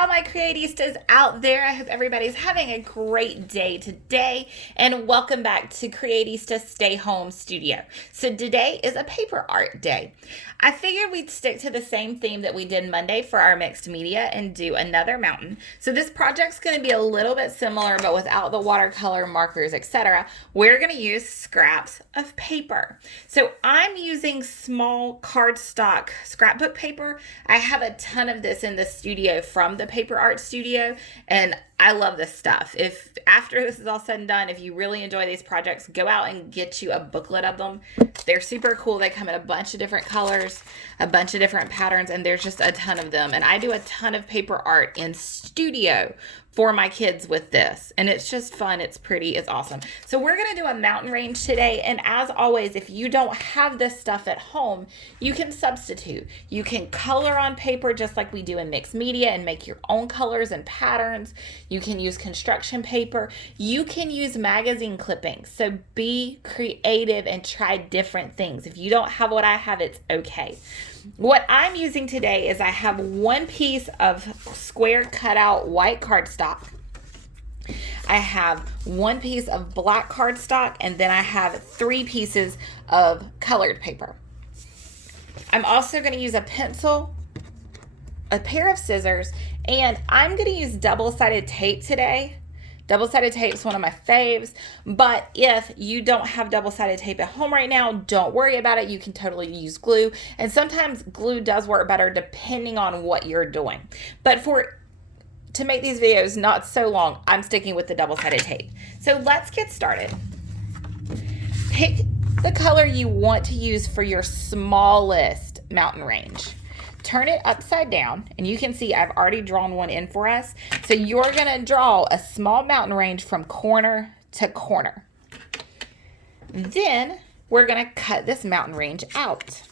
all my Creatistas out there. I hope everybody's having a great day today, and welcome back to Creatista Stay Home Studio. So today is a paper art day. I figured we'd stick to the same theme that we did Monday for our mixed media and do another mountain. So this project's going to be a little bit similar, but without the watercolor markers, etc. We're going to use scraps of paper. So I'm using small cardstock scrapbook paper. I have a ton of this in the studio from the Paper Art Studio, and I love this stuff. If after this is all said and done, if you really enjoy these projects, go out and get you a booklet of them. They're super cool. They come in a bunch of different colors, a bunch of different patterns, and there's just a ton of them. And I do a ton of paper art in studio for my kids with this, and it's just fun. It's pretty. It's awesome. So we're going to do a mountain range today, and as always, if you don't have this stuff at home, you can substitute. You can color on paper just like we do in mixed media and make your own colors and patterns. You can use construction paper. You can use magazine clippings. So be creative and try different things. If you don't have what I have, it's okay. What I'm using today is I have one piece of square cutout white cardstock. I have one piece of black cardstock, and then I have 3 pieces of colored paper. I'm also going to use a pencil, a pair of scissors, and I'm going to use double-sided tape today. Double-sided tape is one of my faves, but if you don't have double-sided tape at home right now, don't worry about it. You can totally use glue, and sometimes glue does work better depending on what you're doing. But to make these videos not so long, I'm sticking with the double-sided tape. So let's get started. Pick the color you want to use for your smallest mountain range. Turn it upside down, and you can see I've already drawn one in for us. So you're going to draw a small mountain range from corner to corner. Then we're going to cut this mountain range out.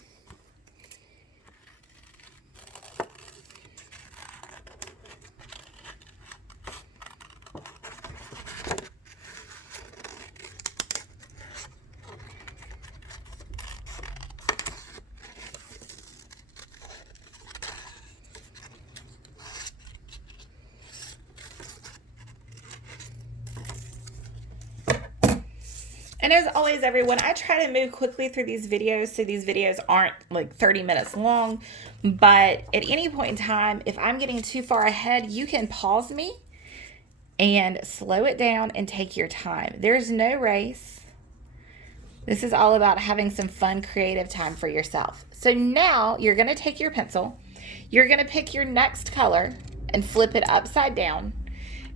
And as always, everyone, I try to move quickly through these videos so these videos aren't like 30 minutes long. But at any point in time, if I'm getting too far ahead, you can pause me and slow it down and take your time. There's no race. This is all about having some fun, creative time for yourself. So now you're going to take your pencil. You're going to pick your next color and flip it upside down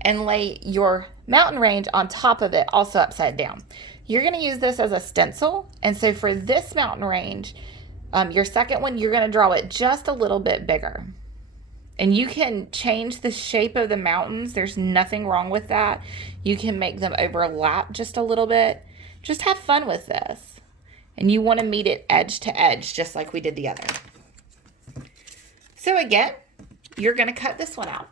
and lay your mountain range on top of it, also upside down. You're going to use this as a stencil, and so for this mountain range, your second one, you're going to draw it just a little bit bigger. And you can change the shape of the mountains. There's nothing wrong with that. You can make them overlap just a little bit. Just have fun with this. And you want to meet it edge to edge, just like we did the other. So again, you're going to cut this one out.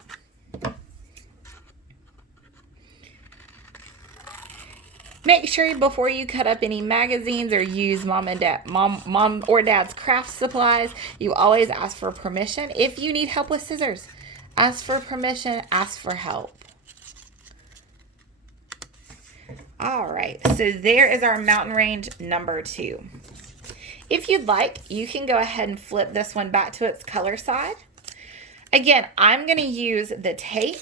Make sure before you cut up any magazines or use mom or dad's craft supplies, you always ask for permission. If you need help with scissors, ask for permission, ask for help. All right, so there is our mountain range number 2. If you'd like, you can go ahead and flip this one back to its color side. Again, I'm going to use the tape.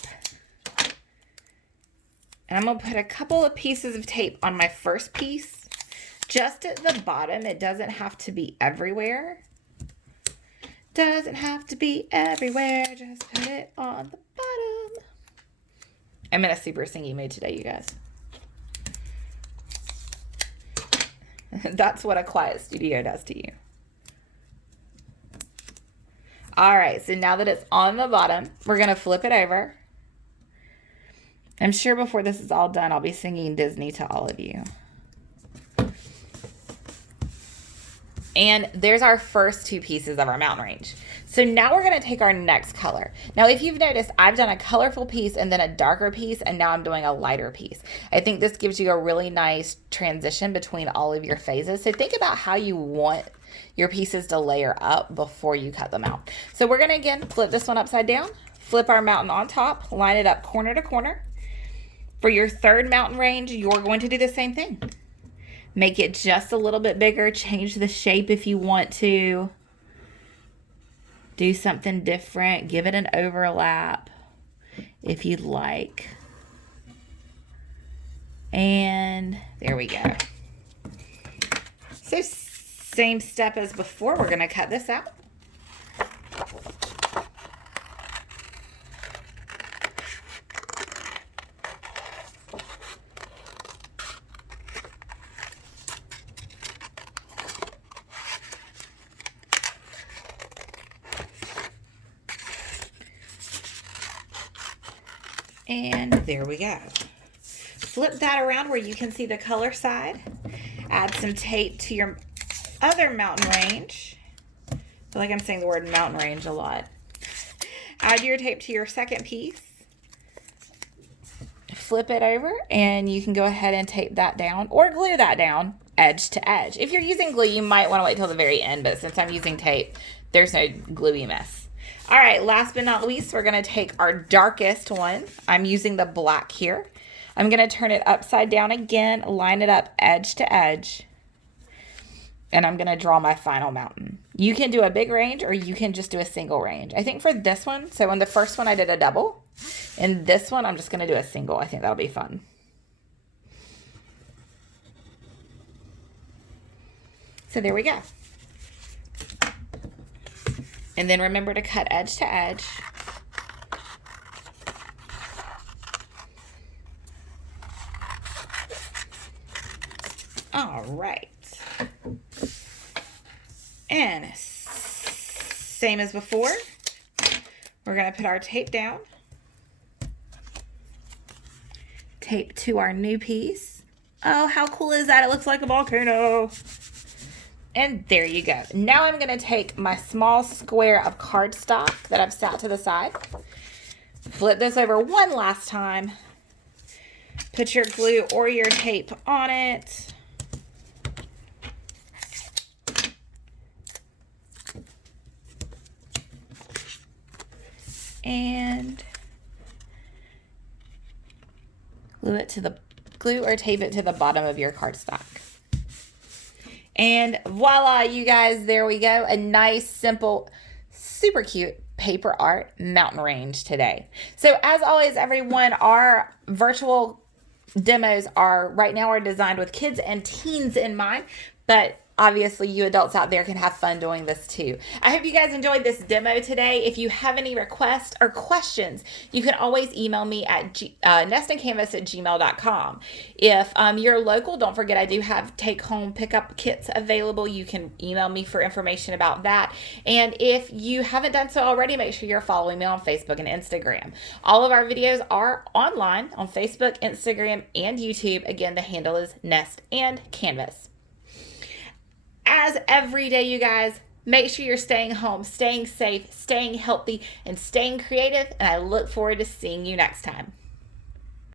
And I'm going to put a couple of pieces of tape on my first piece, just at the bottom. It doesn't have to be everywhere. Doesn't have to be everywhere. Just put it on the bottom. I'm in a super singy mood today, you guys. That's what a quiet studio does to you. All right, so now that it's on the bottom, we're going to flip it over. I'm sure before this is all done, I'll be singing Disney to all of you. And there's our first 2 pieces of our mountain range. So now we're going to take our next color. Now, if you've noticed, I've done a colorful piece and then a darker piece, and now I'm doing a lighter piece. I think this gives you a really nice transition between all of your phases. So think about how you want your pieces to layer up before you cut them out. So we're going to, again, flip this one upside down, flip our mountain on top, line it up corner to corner. For your third mountain range, you're going to do the same thing. Make it just a little bit bigger, change the shape if you want to. Do something different, give it an overlap if you'd like. And there we go. So same step as before, we're going to cut this out. And there we go. Flip that around where you can see the color side. Add some tape to your other mountain range. I feel like I'm saying the word mountain range a lot. Add your tape to your second piece. Flip it over and you can go ahead and tape that down or glue that down edge to edge. If you're using glue, you might want to wait till the very end, but since I'm using tape, there's no gluey mess. All right, last but not least, we're going to take our darkest one. I'm using the black here. I'm going to turn it upside down again, line it up edge to edge, and I'm going to draw my final mountain. You can do a big range or you can just do a single range. I think for this one, so in the first one I did a double. In this one, I'm just going to do a single. I think that'll be fun. So there we go. And then remember to cut edge to edge. All right. And same as before, we're going to put our tape down. Tape to our new piece. Oh, how cool is that? It looks like a volcano. And there you go. Now I'm going to take my small square of cardstock that I've sat to the side. Flip this over one last time. Put your glue or your tape on it. And glue or tape it to the bottom of your cardstock. And voila, you guys, there we go. A nice, simple, super cute paper art mountain range today. So as always, everyone, our virtual demos right now are designed with kids and teens in mind, but obviously you adults out there can have fun doing this too. I hope you guys enjoyed this demo today. If you have any requests or questions, you can always email me at nestandcanvas@gmail.com. If you're local, don't forget I do have take-home pickup kits available. You can email me for information about that. And if you haven't done so already, make sure you're following me on Facebook and Instagram. All of our videos are online on Facebook, Instagram, and YouTube. Again, the handle is Nest and Canvas. As every day, you guys, make sure you're staying home, staying safe, staying healthy, and staying creative. And I look forward to seeing you next time.